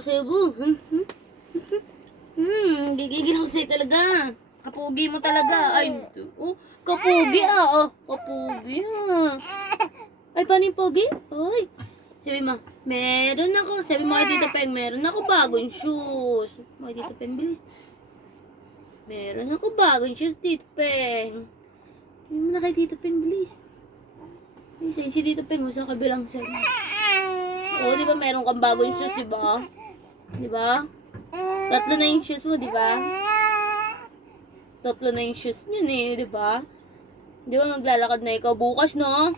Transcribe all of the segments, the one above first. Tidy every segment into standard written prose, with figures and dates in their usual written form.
ako sa'yo, bu. Gigigil ako sa'yo talaga. Kapugi mo talaga. Ay, oh, kapugi ah. Oh, kapugi ah. Ay, paano yung pogi? Ay. Sabi mo, meron ako. Sabi mo kay Tita Peng, meron ako bagong shoes. Kay Tita Peng, bilis. Meron ako bagong shoes, Tita Peng. Sabi mo na kay Tita Peng, bilis. Bilis, si Tita Peng, sa kabilang set. Oo, di ba meron kang bagong shoes, di ba? Di ba? Tatlo na yung shoes mo, di ba? Tatlo na yung shoes niyo eh, di ba? Di ba maglalakad na ikaw bukas, no?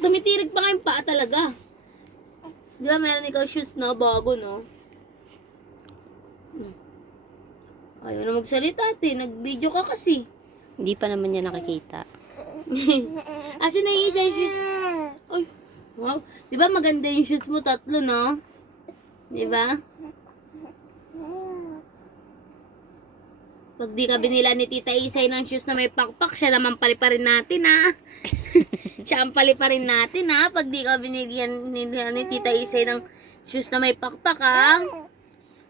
Tumitirig pa kayong paa talaga. Di ba meron ikaw shoes, no? Bago, no? Ayaw na magsalita, ate. Nag-video ka kasi. Hindi pa naman niya nakikita. Asin na yung isa yung shoes. Ay, wow. Di ba maganda yung shoes mo, tatlo, no? Di ba? Pag di ka binila ni Tita Isay ng shoes na may pakpak, siya naman paliparin natin, ha? Siya ang paliparin natin, ha? Pag di ka binigyan ni Tita Isay ng shoes na may pakpak, ha?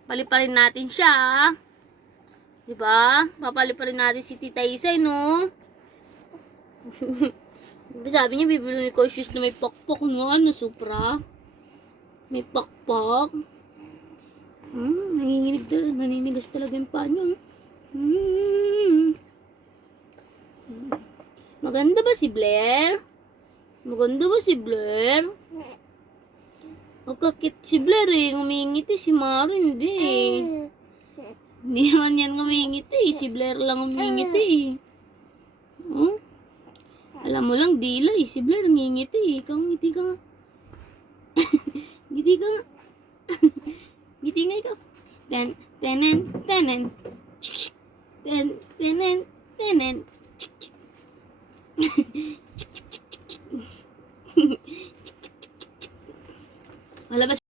Paliparin natin siya, ha? Di ba? Papaliparin natin si Tita Isay, no? Sabi niya, bibili ko shoes na may pakpak, no? Ano, Supra? May pakpak. Naninigas talaga yung paa niya. Maganda ba si Blair? Maganda ba si Blair? Magkakit si Blair eh. Ngumingiti si Mari, hindi eh. Hindi naman yan ngumingiti eh. Si Blair lang ngumingiti eh. Oh? Alam mo lang, dila eh. Si Blair ngingiti eh. Ikaw ngiti ka nga. Ngiti ka nga. Ngiti nga ikaw. Tenen. Tenen. Wala ba